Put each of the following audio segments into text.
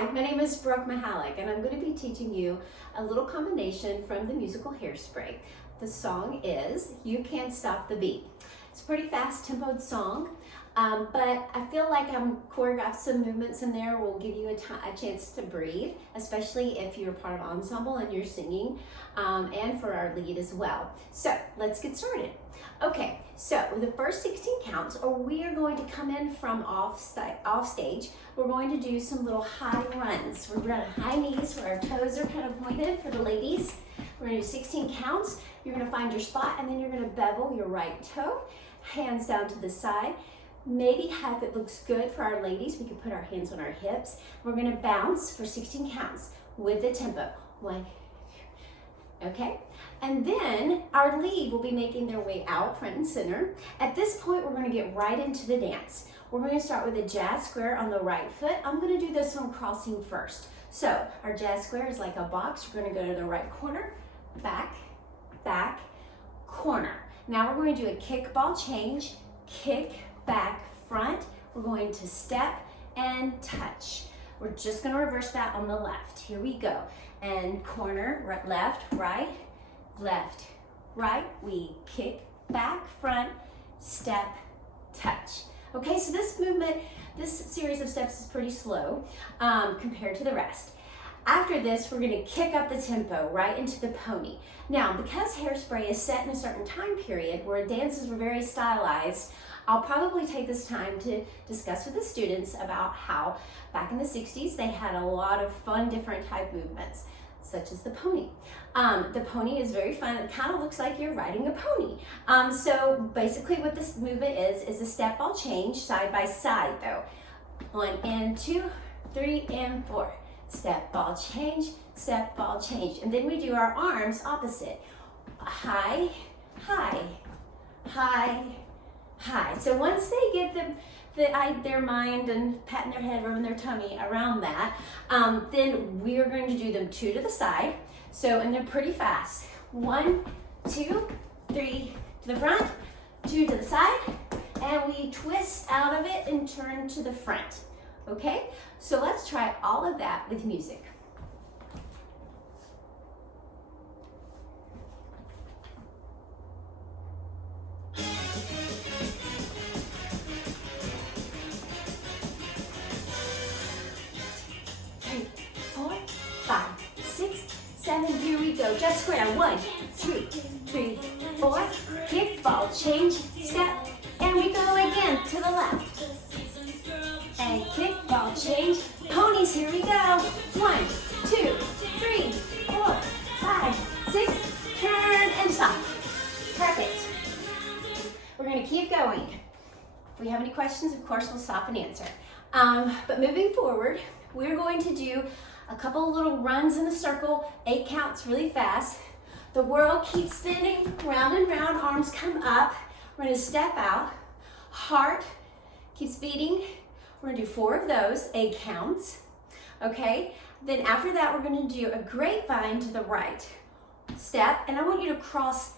Hi, my name is Brooke Mahalik, and I'm going to be teaching you a little combination from the musical Hairspray. The song is You Can't Stop the Beat. It's a pretty fast tempoed song, but I feel like I'm choreographed some movements in there will give you a chance to breathe, especially if you're part of ensemble and you're singing, and for our lead as well. So let's get started. Okay, so with the first 16 counts, we are going to come in from off stage. We're going to do some little high runs. We're going to high knees where our toes are kind of pointed for the ladies. We're going to do 16 counts. You're going to find your spot, and then you're going to bevel your right toe, hands down to the side. Maybe if it looks good for our ladies, we can put our hands on our hips. We're going to bounce for 16 counts with the tempo. 1, 2, okay? And then our lead will be making their way out front and center. At this point, we're going to get right into the dance. We're going to start with a jazz square on the right foot. I'm going to do this one crossing first. So our jazz square is like a box. We're going to go to the right corner, back, back, corner. Now we're going to do a kick ball change, kick, back, front. We're going to step and touch. We're just going to reverse that on the left. Here we go. And corner, right, left, right. We kick, back, front, step, touch. Okay, so this movement, this series of steps is pretty slow compared to the rest. After this, we're going to kick up the tempo right into the pony. Now, because Hairspray is set in a certain time period where dances were very stylized, I'll probably take this time to discuss with the students about how back in the 60s they had a lot of fun different type movements, such as the pony. The pony is very fun. It kind of looks like you're riding a pony. So basically what this movement is a step ball change side by side though. 1 and 2, 3 and 4. Step ball change, step ball change. And then we do our arms opposite. High, high, high, high. So once they get their mind and patting their head, rubbing their tummy around that, then we are going to do them 2 to the side. So, and they're pretty fast. 1, 2, 3 to the front, 2 to the side, and we twist out of it and turn to the front. Okay, so let's try all of that with music. Here we go, just square. 1, 2, 3, 4. Kick, ball, change, step, and we go again to the left. And kick, ball, change, ponies, here we go. 1, 2, 3, 4, 5, 6, turn and stop. Perfect. We're gonna keep going. If we have any questions, of course, we'll stop and answer. But moving forward, we're going to do a couple of little runs in a circle, 8 counts really fast. The world keeps spinning round and round, arms come up. We're gonna step out, heart keeps beating. We're gonna do 4 of those, 8 counts, okay? Then after that, we're gonna do a grapevine to the right. Step, and I want you to cross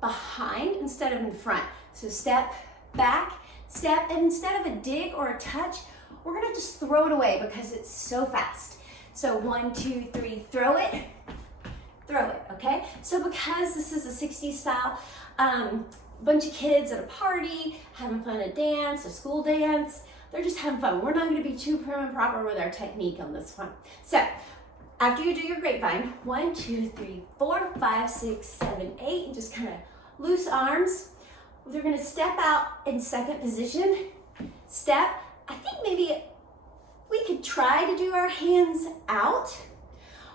behind instead of in front. So step, back, step, and instead of a dig or a touch, we're gonna just throw it away because it's so fast. So 1, 2, 3, throw it, okay? So because this is a 60s style, bunch of kids at a party, having fun at dance, a school dance, they're just having fun. We're not gonna be too prim and proper with our technique on this one. So after you do your grapevine, 1, 2, 3, 4, 5, 6, 7, 8, and just kind of loose arms. They're gonna step out in second position, step. I think maybe we could try to do our hands out.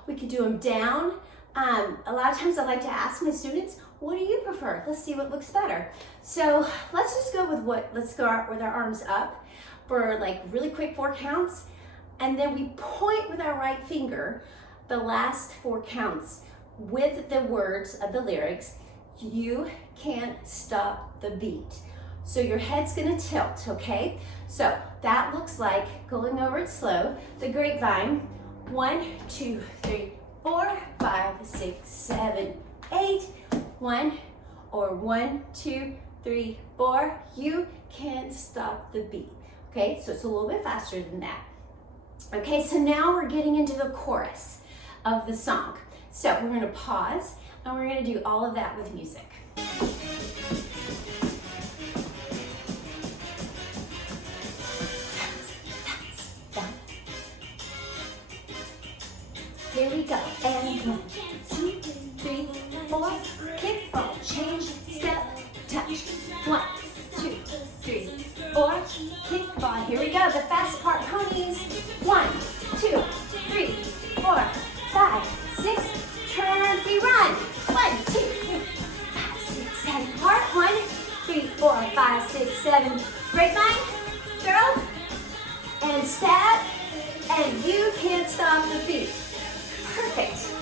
We could do them down. A lot of times I like to ask my students, what do you prefer? Let's see what looks better. So let's just go with let's go with our arms up for like really quick 4 counts. And then we point with our right finger the last 4 counts with the words of the lyrics, you can't stop the beat. So your head's gonna tilt, okay? So that looks like going over it slow. The grapevine, 1, 2, 3, 4, 5, 6, 7, 8. 1 or 1, 2, 3, 4. You can't stop the beat. Okay, so it's a little bit faster than that. Okay, so now we're getting into the chorus of the song. So we're gonna pause and we're gonna do all of that with music. Here we go. And 1, 2, 3, 4. Kick, ball, change, step, touch. 1, 2, 3, 4. Kick, ball. Here we go. The fast part, ponies. 1, 2, 3, 4, 5, 6. Turn, 3, run. 1, 2, 3, 5, 6, 7. Part 1, 3, 4, 5, 6, 7. Grapevine, girl, and step, and you can't stop the beat. Perfect.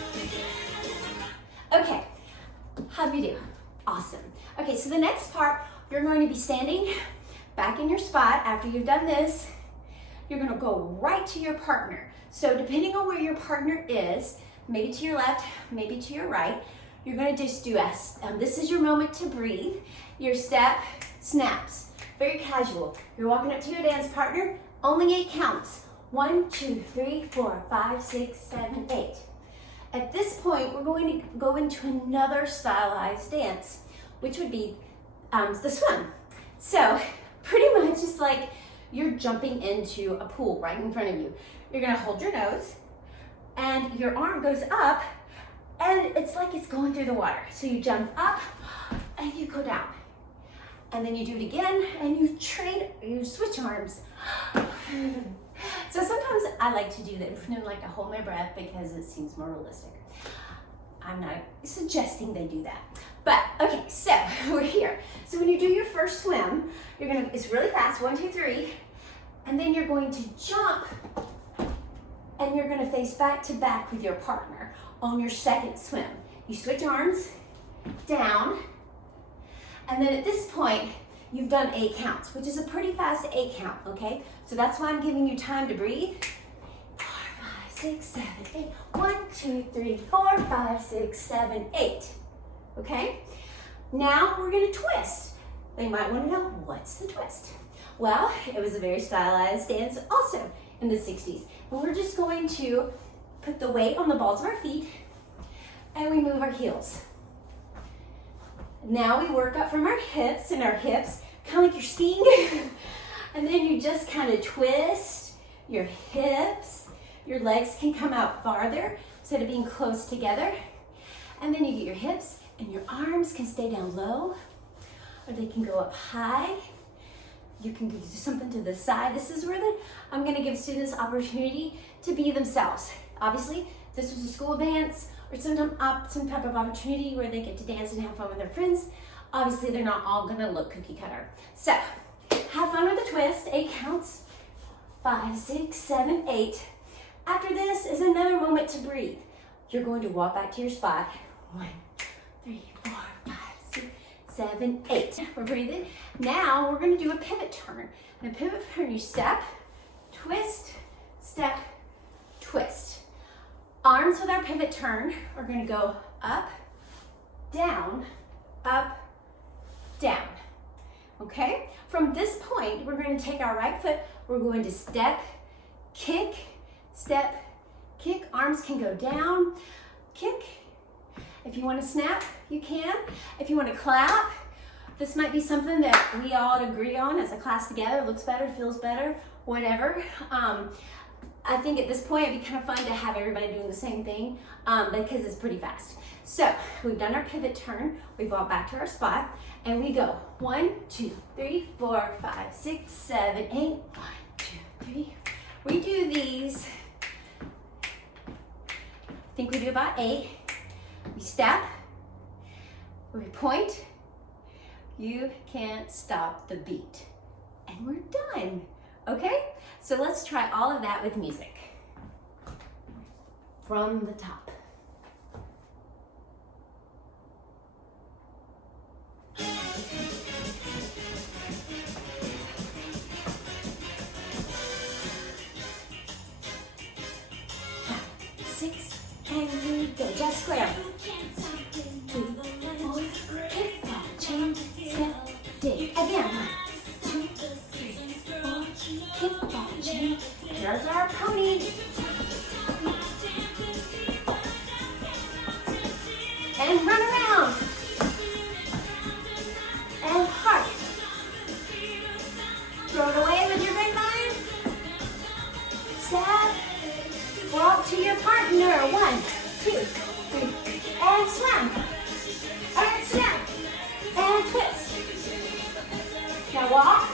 Okay, how'd we do? Awesome. Okay, so the next part, you're going to be standing back in your spot. After you've done this, you're gonna go right to your partner. So depending on where your partner is, maybe to your left, maybe to your right, you're gonna just do this is your moment to breathe. Your step snaps, very casual. You're walking up to your dance partner, only 8 counts. 1, 2, 3, 4, 5, 6, 7, 8. At this point, we're going to go into another stylized dance, which would be the swim. So pretty much it's like you're jumping into a pool right in front of you. You're gonna hold your nose and your arm goes up and it's like it's going through the water. So you jump up and you go down. And then you do it again and you switch arms. So sometimes I like to do that, like to hold my breath because it seems more realistic. I'm not suggesting they do that. But okay, so we're here. So when you do your first swim, it's really fast, 1, 2, 3, and then you're going to jump and you're gonna face back to back with your partner on your second swim. You switch arms, down, and then at this point, you've done 8 counts, which is a pretty fast 8 count, okay? So that's why I'm giving you time to breathe. 4, 5, 6, 7, 8. 1, 2, 3, 4, 5, 6, 7, 8. Okay? Now we're gonna twist. They might wanna know, what's the twist? Well, it was a very stylized dance also in the 60s. And we're just going to put the weight on the balls of our feet and we move our heels. Now we work up from our hips, kind of like you're skiing. And then you just kind of twist your hips. Your legs can come out farther instead of being close together. And then you get your hips and your arms can stay down low or they can go up high. You can do something to the side. This is where I'm gonna give students opportunity to be themselves. Obviously, this was a school dance or some type of opportunity where they get to dance and have fun with their friends. Obviously, they're not all gonna look cookie cutter. So, have fun with the twist, 8 counts. 5, 6, 7, 8. After this is another moment to breathe. You're going to walk back to your spot. 1, 3, 4, 5, 6, 7, 8. We're breathing. Now we're gonna do a pivot turn. And a pivot turn, you step, twist, step, twist. Arms with our pivot turn are gonna go up, down, okay? From this point, we're gonna take our right foot, we're going to step, kick, arms can go down, kick. If you wanna snap, you can. If you wanna clap, this might be something that we all agree on as a class together, looks better, feels better, whatever. I think at this point it'd be kind of fun to have everybody doing the same thing because it's pretty fast. So we've done our pivot turn, we've walked back to our spot, and we go 1, 2, 3, 4, 5, 6, 7, 8. 1, 2, 3. We do these, I think we do about 8. We step, we point, you can't stop the beat, and we're done. Okay, so let's try all of that with music. From the top. Six, and we go. Just square. 2, 4, kick, ball, change, step, dig. Again. 1, 2, 3, 4, kick, ball, change. Here's our pony. and run around. And heart. Throw it away with your grapevine. Step. Walk to your partner. 1, 2, 3. And swim. And snap. And twist. Now walk.